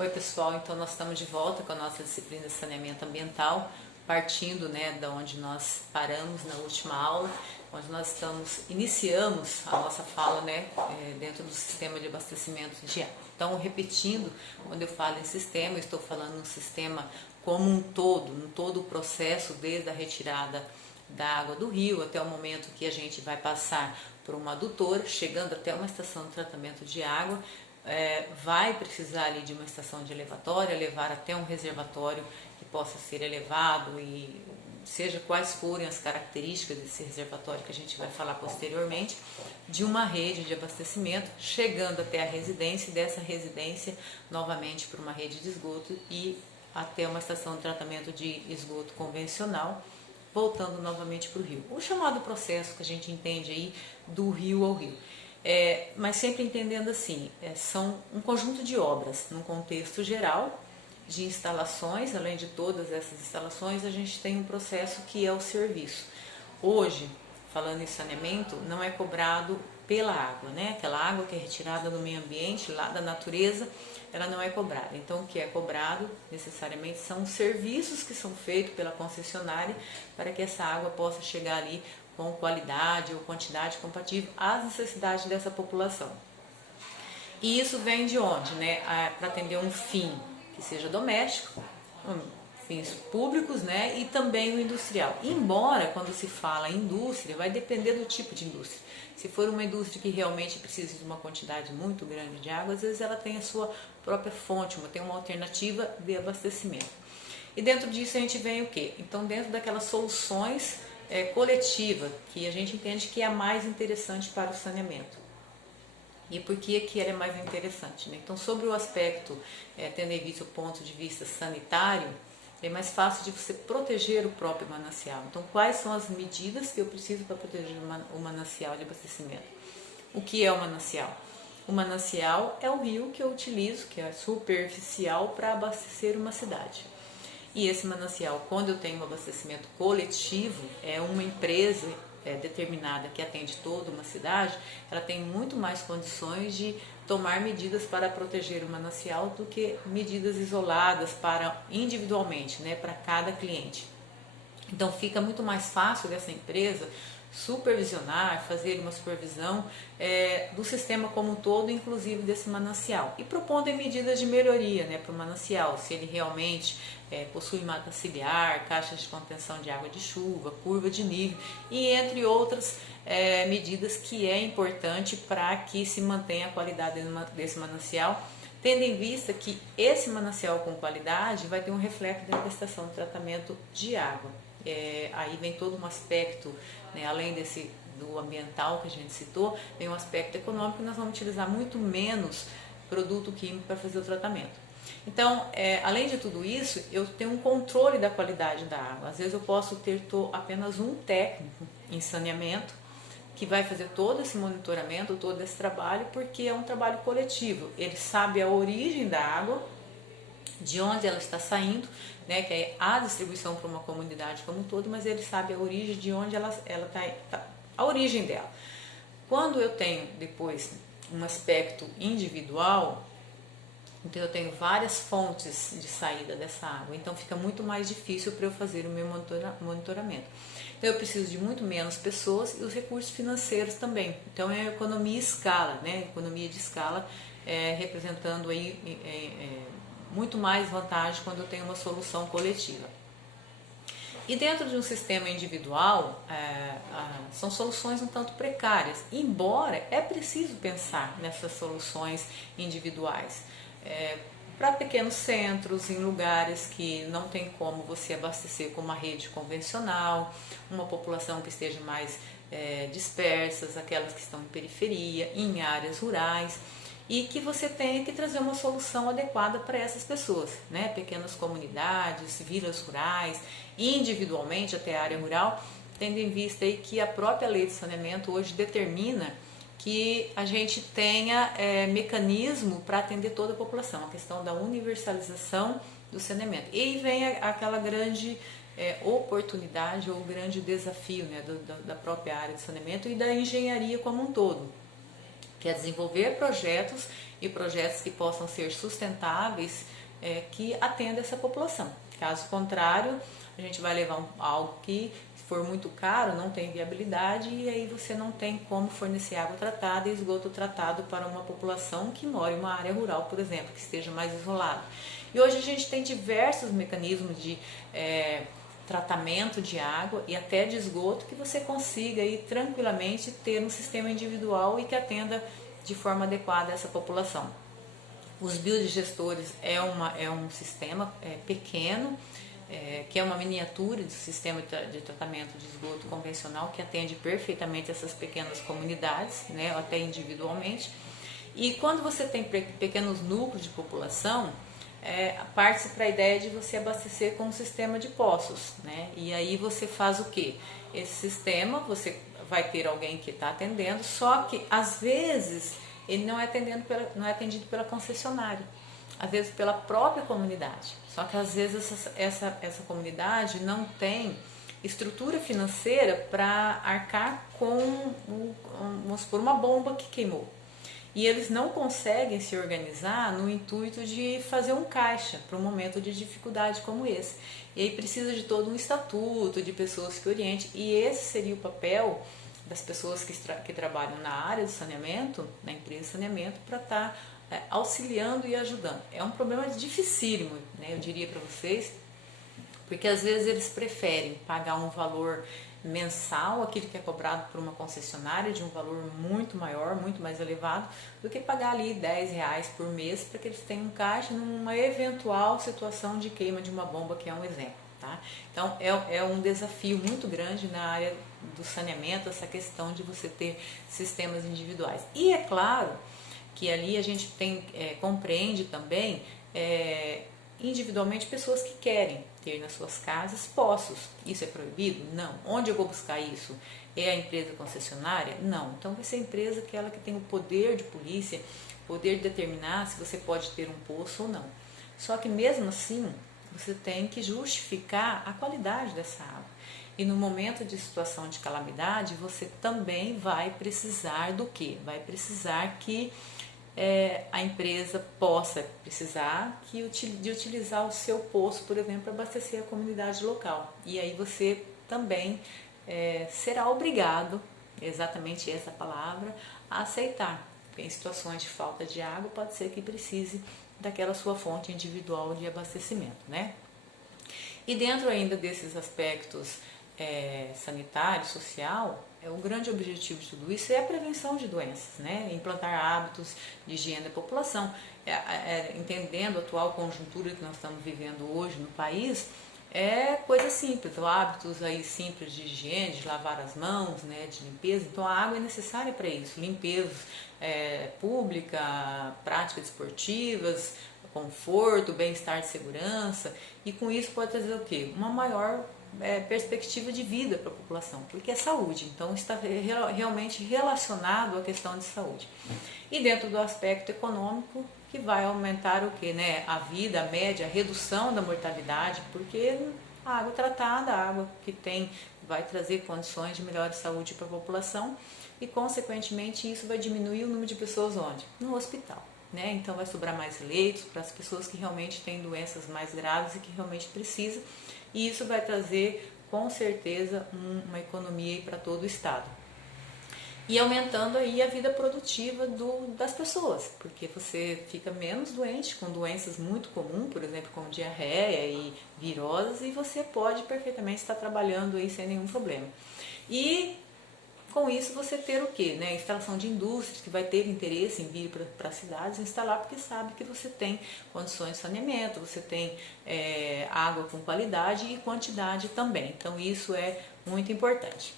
Oi pessoal, então nós estamos de volta com a nossa disciplina de saneamento ambiental, partindo da onde nós paramos na última aula, onde nós iniciamos a nossa fala dentro do sistema de abastecimento de água. Então, repetindo, quando eu falo em sistema, eu estou falando um sistema como um todo o processo, desde a retirada da água do rio até o momento que a gente vai passar por um adutor, chegando até uma estação de tratamento de água. Vai precisar ali de uma estação de elevatório, levar até um reservatório que possa ser elevado e seja quais forem as características desse reservatório que a gente vai falar posteriormente, de uma rede de abastecimento, chegando até a residência e dessa residência novamente para uma rede de esgoto e até uma estação de tratamento de esgoto convencional, voltando novamente para o rio. O chamado processo que a gente entende aí do rio ao rio. Mas sempre entendendo assim, são um conjunto de obras, num contexto geral, de instalações. Além de todas essas instalações, a gente tem um processo que é o serviço. Hoje, falando em saneamento, não é cobrado pela água, né? Aquela água que é retirada do meio ambiente, lá da natureza, ela não é cobrada. Então, o que é cobrado necessariamente são os serviços que são feitos pela concessionária para que essa água possa chegar ali com qualidade ou quantidade compatível às necessidades dessa população. E isso vem de onde? Para atender um fim que seja doméstico, fins públicos, e também o industrial. Embora, quando se fala indústria, vai depender do tipo de indústria. Se for uma indústria que realmente precisa de uma quantidade muito grande de água, às vezes ela tem a sua própria fonte, tem uma alternativa de abastecimento. E dentro disso a gente vem o quê? Então, dentro daquelas soluções coletiva, que a gente entende que é a mais interessante para o saneamento. E por que ela é mais interessante? Então, sobre o aspecto, tendo em vista o ponto de vista sanitário, é mais fácil de você proteger o próprio manancial. Então, quais são as medidas que eu preciso para proteger o manancial de abastecimento? O que é o manancial? O manancial é o rio que eu utilizo, que é superficial, para abastecer uma cidade. E esse manancial, quando eu tenho um abastecimento coletivo, é uma empresa determinada que atende toda uma cidade, ela tem muito mais condições de tomar medidas para proteger o manancial do que medidas isoladas individualmente, para cada cliente. Então fica muito mais fácil dessa empresa supervisionar, fazer uma supervisão do sistema como um todo, inclusive desse manancial, e propondo medidas de melhoria para o manancial, se ele realmente possui mata ciliar, caixas de contenção de água de chuva, curva de nível e entre outras medidas que é importante para que se mantenha a qualidade desse manancial, tendo em vista que esse manancial com qualidade vai ter um reflexo dentro da estação de tratamento de água. Aí vem todo um aspecto, além do ambiental que a gente citou, vem um aspecto econômico, que nós vamos utilizar muito menos produto químico para fazer o tratamento. Então, além de tudo isso, eu tenho um controle da qualidade da água. Às vezes eu posso ter apenas um técnico em saneamento que vai fazer todo esse monitoramento, todo esse trabalho, porque é um trabalho coletivo. Ele sabe a origem da água, de onde ela está saindo, que é a distribuição para uma comunidade como um todo, mas ele sabe a origem de onde ela está, a origem dela. Quando eu tenho depois um aspecto individual, então eu tenho várias fontes de saída dessa água, então fica muito mais difícil para eu fazer o meu monitoramento. Então eu preciso de muito menos pessoas e os recursos financeiros também. Então é a economia em escala, economia de escala, representando aí muito mais vantagem quando eu tenho uma solução coletiva. E dentro de um sistema individual, são soluções um tanto precárias, embora é preciso pensar nessas soluções individuais. Para pequenos centros, em lugares que não tem como você abastecer com uma rede convencional, uma população que esteja mais dispersas, aquelas que estão em periferia, em áreas rurais, e que você tenha que trazer uma solução adequada para essas pessoas, pequenas comunidades, vilas rurais, individualmente até a área rural, tendo em vista aí que a própria lei de saneamento hoje determina que a gente tenha mecanismo para atender toda a população, a questão da universalização do saneamento. E aí vem aquela grande oportunidade ou grande desafio da própria área de saneamento e da engenharia como um todo. que é desenvolver projetos e projetos que possam ser sustentáveis, que atendam essa população. Caso contrário, a gente vai levar algo que, se for muito caro, não tem viabilidade e aí você não tem como fornecer água tratada e esgoto tratado para uma população que mora em uma área rural, por exemplo, que esteja mais isolada. E hoje a gente tem diversos mecanismos de tratamento de água e até de esgoto que você consiga aí tranquilamente ter um sistema individual e que atenda de forma adequada essa população. Os biodigestores é um sistema pequeno, que é uma miniatura do sistema de tratamento de esgoto convencional que atende perfeitamente essas pequenas comunidades, né, até individualmente. E quando você tem pequenos núcleos de população, parte-se para a ideia de você abastecer com um sistema de poços, né? E aí você faz o quê? Esse sistema, você vai ter alguém que está atendendo, só que às vezes ele não é atendido pela concessionária, às vezes pela própria comunidade. Só que às vezes essa comunidade não tem estrutura financeira para arcar com, vamos supor, uma bomba que queimou. E eles não conseguem se organizar no intuito de fazer um caixa para um momento de dificuldade como esse. E aí precisa de todo um estatuto, de pessoas que orientem, e esse seria o papel das pessoas que trabalham na área do saneamento, na empresa de saneamento, para estar auxiliando e ajudando. É um problema dificílimo, né, eu diria para vocês, porque às vezes eles preferem pagar um valor mensal, aquilo que é cobrado por uma concessionária, de um valor muito maior, muito mais elevado, do que pagar ali R$10 por mês para que eles tenham um caixa numa eventual situação de queima de uma bomba, que é um exemplo. Tá? Então é um desafio muito grande na área do saneamento, essa questão de você ter sistemas individuais. E é claro que ali a gente compreende também individualmente pessoas que querem ter nas suas casas poços. Isso é proibido? Não. Onde eu vou buscar isso? É a empresa concessionária? Não. Então vai ser a empresa que tem o poder de polícia, poder de determinar se você pode ter um poço ou não. Só que mesmo assim, você tem que justificar a qualidade dessa água. E no momento de situação de calamidade, você também vai precisar do quê? Vai precisar que a empresa possa precisar de utilizar o seu poço, por exemplo, para abastecer a comunidade local. E aí você também será obrigado, exatamente essa palavra, a aceitar. Porque em situações de falta de água pode ser que precise daquela sua fonte individual de abastecimento, né? E dentro ainda desses aspectos sanitário, social, o grande objetivo de tudo isso é a prevenção de doenças, né? Implantar hábitos de higiene da população, entendendo a atual conjuntura que nós estamos vivendo hoje no país, coisa simples, hábitos aí simples de higiene, de lavar as mãos, né, de limpeza. Então a água é necessária para isso, limpeza pública, práticas esportivas, conforto, bem-estar de segurança, e com isso pode trazer o quê? Uma maior perspectiva de vida para a população, porque é saúde, então está realmente relacionado à questão de saúde. E dentro do aspecto econômico, que vai aumentar o que, né? A vida, a média, a redução da mortalidade, porque a água tratada, a água que vai trazer condições de melhor saúde para a população e, consequentemente, isso vai diminuir o número de pessoas onde? No hospital. Né? Então vai sobrar mais leitos para as pessoas que realmente têm doenças mais graves e que realmente precisam, e isso vai trazer com certeza uma economia para todo o estado. E aumentando aí a vida produtiva das pessoas, porque você fica menos doente com doenças muito comuns, por exemplo, como diarreia e viroses, e você pode perfeitamente estar trabalhando aí sem nenhum problema. E com isso você ter o quê? Né? Instalação de indústrias que vai ter interesse em vir para as cidades instalar, porque sabe que você tem condições de saneamento, você tem água com qualidade e quantidade também. Então isso é muito importante.